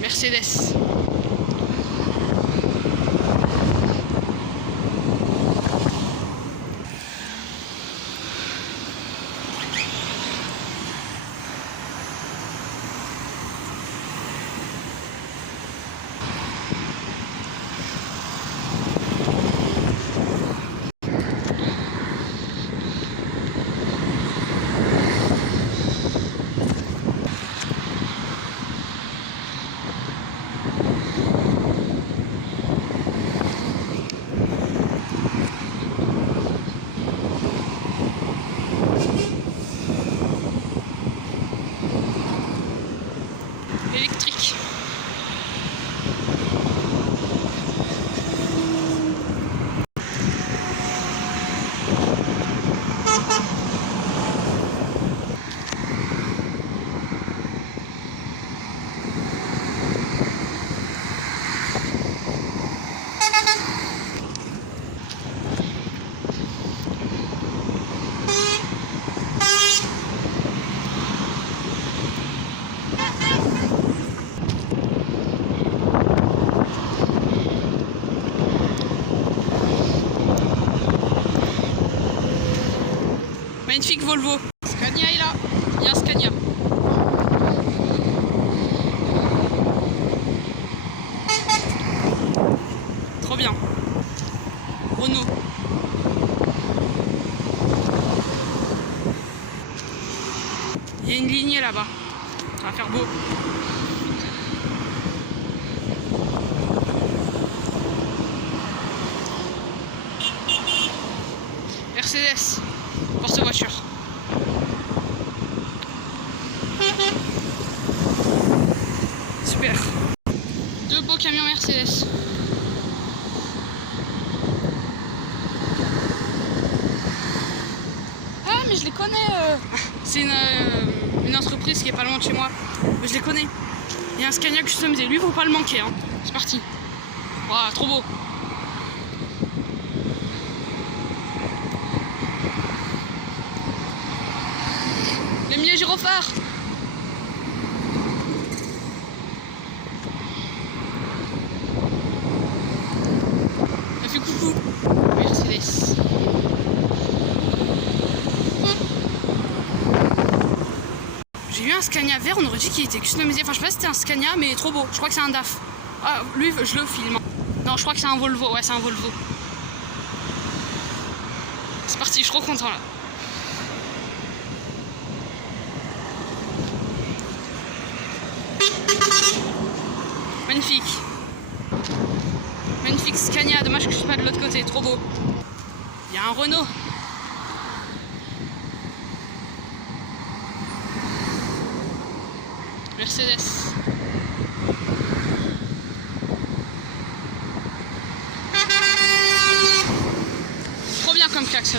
Mercedes. Électrique. Magnifique Volvo. Scania est là. Il y a un Scania. Trop bien. Renault. Il y a une lignée là-bas. Ça va faire beau. Mercedes. Porte-voiture. Super. Deux beaux camions Mercedes. Ah mais je les connais. C'est une entreprise qui est pas loin de chez moi. Je les connais. Il y a un Scania customisé. Lui, faut pas le manquer. Hein. C'est parti. Waouh, trop beau. Les gyrophares. Ça fait coucou. Mercedes. J'ai eu un Scania vert, on aurait dit qu'il était customisé. Enfin, je sais pas si c'était un Scania, mais trop beau. Je crois que c'est un DAF. Ah, lui, je le filme. Non, je crois que c'est un Volvo. Ouais, c'est un Volvo. C'est parti, je suis trop content là. Magnifique. Magnifique Scania, dommage que je suis pas de l'autre côté, trop beau. Il y a un Renault. Mercedes. Trop bien comme klaxon.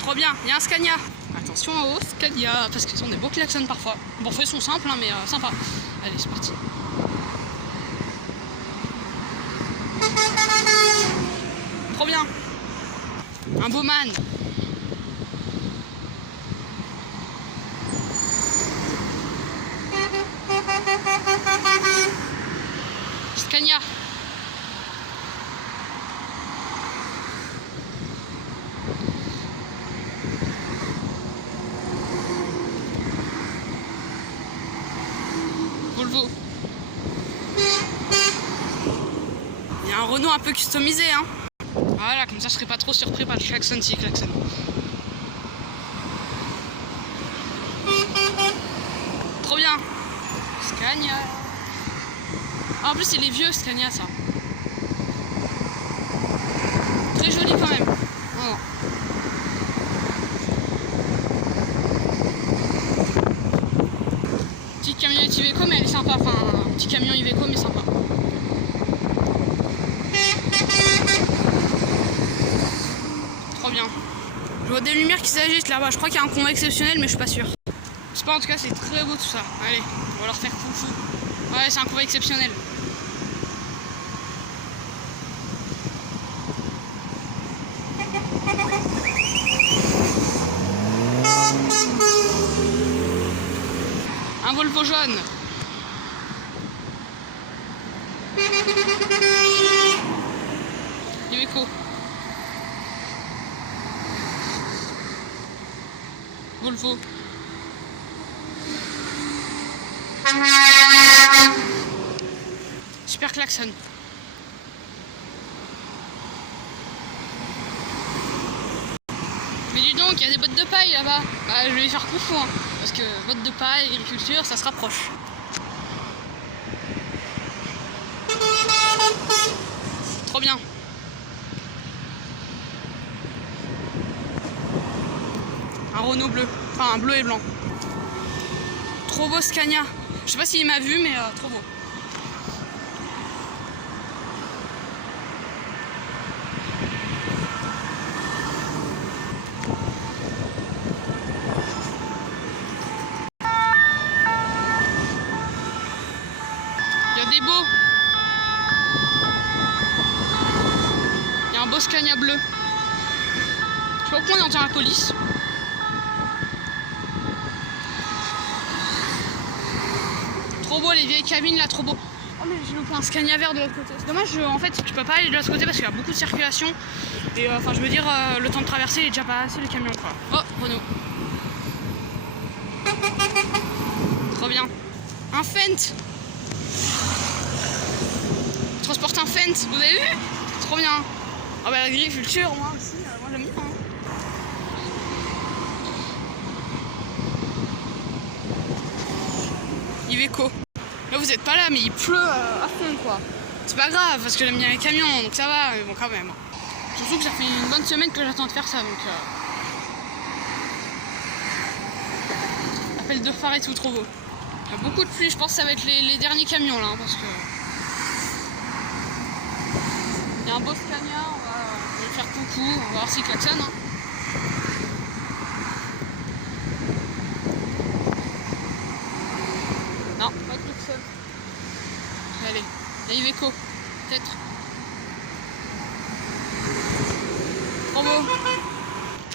Trop bien, il y a un Scania. Attention en haut, Scania, parce que ce sont des beaux klaxons parfois. Bon, ils sont simples, hein, mais sympa. Allez, c'est parti. Trop bien. Un Bowman. Scania. Volvo. Il y a un Renault un peu customisé, hein. Voilà, comme ça je serais pas trop surpris par le klaxon s'il klaxonne. Trop bien. Scania. Ah, en plus c'est les vieux Scania ça. Très joli quand même. Oh. Petite camionnette Iveco mais elle est sympa. Enfin, un petit camion Iveco mais sympa. Trop bien. Je vois des lumières qui s'agitent là-bas. Je crois qu'il y a un convoi exceptionnel, mais je suis pas sûr. Je sais pas, en tout cas, c'est très beau tout ça. Allez, on va leur faire coucou. Ouais, c'est un convoi exceptionnel. Un Volvo jaune. Iveco. Volvo. Super klaxon. Mais dis donc, il y a des bottes de paille là-bas. Bah, je vais les faire coucou, hein, parce que bottes de paille, agriculture, ça se rapproche. Trop bien. Un Renault bleu, enfin un bleu et blanc. Trop beau Scania. Je sais pas s'il m'a vu, mais trop beau. Il y a des beaux. Il y a un beau Scania bleu. Je sais pas pourquoi on entend la police. Trop beau les vieilles cabines là, trop beau. Oh mais j'ai loupé un Scania vert de l'autre côté. C'est dommage, en fait je peux pas aller de l'autre côté parce qu'il y a beaucoup de circulation. Et enfin je veux dire le temps de traverser il est déjà pas assez les camions quoi. Oh Renault. Trop bien. Un Fendt. Je transporte un Fendt, vous avez vu? Trop bien. Ah bah l'agriculture moi aussi, moi j'aime bien. Hein. Iveco. Là vous êtes pas là mais il pleut à fond quoi. C'est pas grave parce que j'aime bien les camions donc ça va, mais bon quand même. Surtout que ça fait une bonne semaine que j'attends de faire ça donc appel de phare et tout, trop beau. Il y a beaucoup de pluie, je pense que ça va être les derniers camions là hein, parce que il y a un beau Scania, on va lui faire coucou, on va voir s'il klaxonne. Hein. Non, pas de klaxon. Allez, il y a Iveco, peut-être. Trop beau.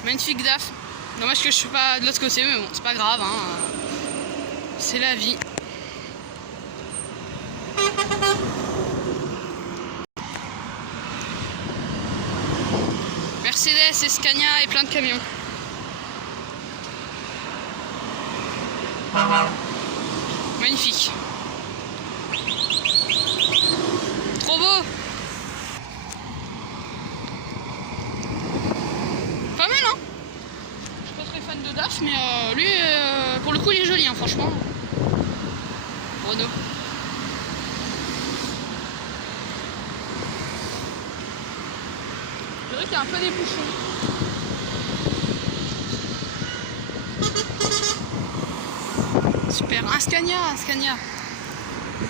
Magnifique DAF. Dommage que je suis pas de l'autre côté, mais bon, c'est pas grave. Hein. C'est la vie. Mercedes et Scania et plein de camions. Magnifique. Trop beau. Pas mal hein. Je suis pas très fan de DAF mais lui pour le coup il est joli hein, franchement. Renault. Je dirais qu'il y a un peu des bouchons. Super, un Scania, un Scania.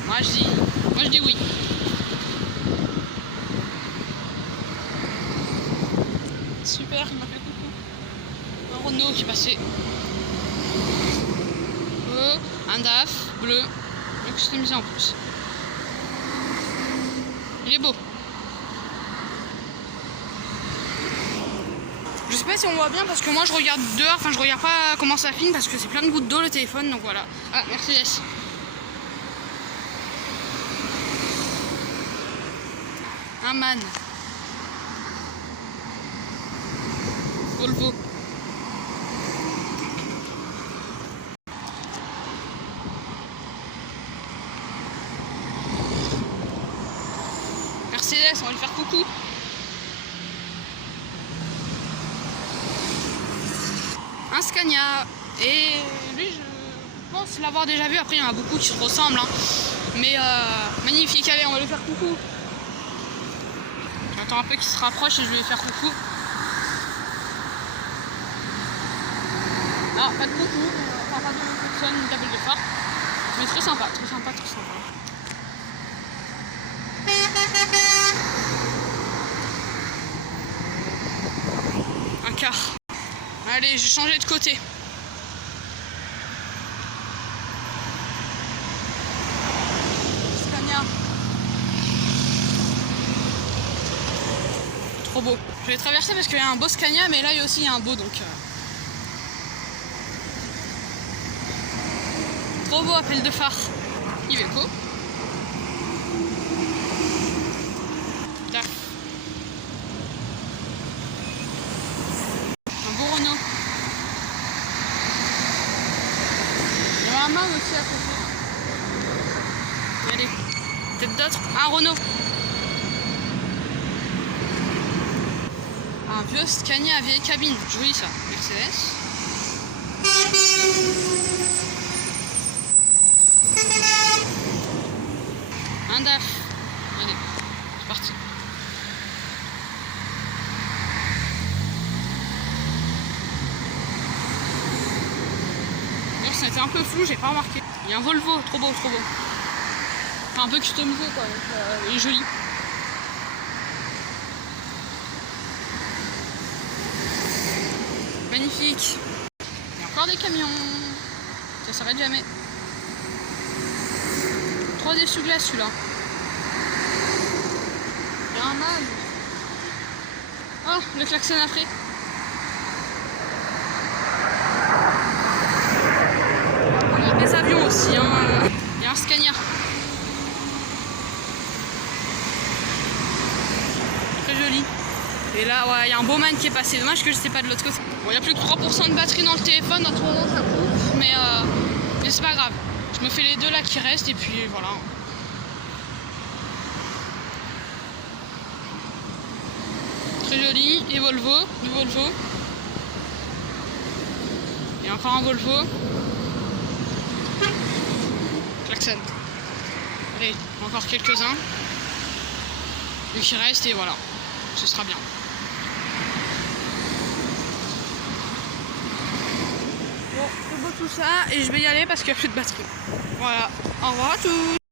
Moi je dis oui. Super, il m'a fait coucou. Un Renault qui est passé. Un DAF bleu, customisé en plus. Il est beau. Je sais pas si on voit bien parce que moi je regarde dehors, enfin je regarde pas comment ça filme parce que c'est plein de gouttes d'eau le téléphone donc voilà. Ah Mercedes. Un MAN. Volvo. Mercedes, on va lui faire coucou. Un Scania. Et lui, je pense l'avoir déjà vu. Après, il y en a beaucoup qui se ressemblent. Hein. Mais magnifique. Allez, on va lui faire coucou. J'attends un peu qu'il se rapproche et je vais lui faire coucou. Ah, pas de coucou. Enfin, pas de personne, une appel de phare. Mais très sympa, très sympa, très sympa. Un car. Allez, j'ai changé de côté. Scania. Trop beau. Je vais traverser parce qu'il y a un beau Scania, mais là il y a aussi un beau donc. Trop beau appel de phare. Iveco. DAF. Un beau Renault. Il y a un MAN aussi à côté. Allez, peut-être d'autres. Un Renault. Un vieux Scania à vieille cabine. Joli ça. Mercedes. Un DAF. Allez, c'est parti. D'ailleurs, c'était un peu flou, j'ai pas remarqué. Il y a un Volvo, trop beau, trop beau. Enfin, un peu customisé quoi, donc il est joli. Magnifique. Il y a encore des camions. Ça s'arrête jamais. 3D sous glace celui-là. Il y a un MAN. Oh, le klaxon après. Il y a des avions aussi. Hein. Il y a un Scania. Très joli. Et là, ouais, il y a un beau MAN qui est passé. Dommage que je sais pas de l'autre côté. Bon, il n'y a plus que 3% de batterie dans le téléphone. À tout moment, ça coupe. Mais c'est pas grave. Je me fais les deux là qui restent et puis voilà. Très joli. Et Volvo, du Volvo. Et encore un Volvo. Klaxon. Allez, encore quelques-uns. Et qui restent et voilà. Ce sera bien. Bon, c'est beau tout ça et je vais y aller parce qu'il n'y a plus de batterie. Voilà. Au revoir à tous.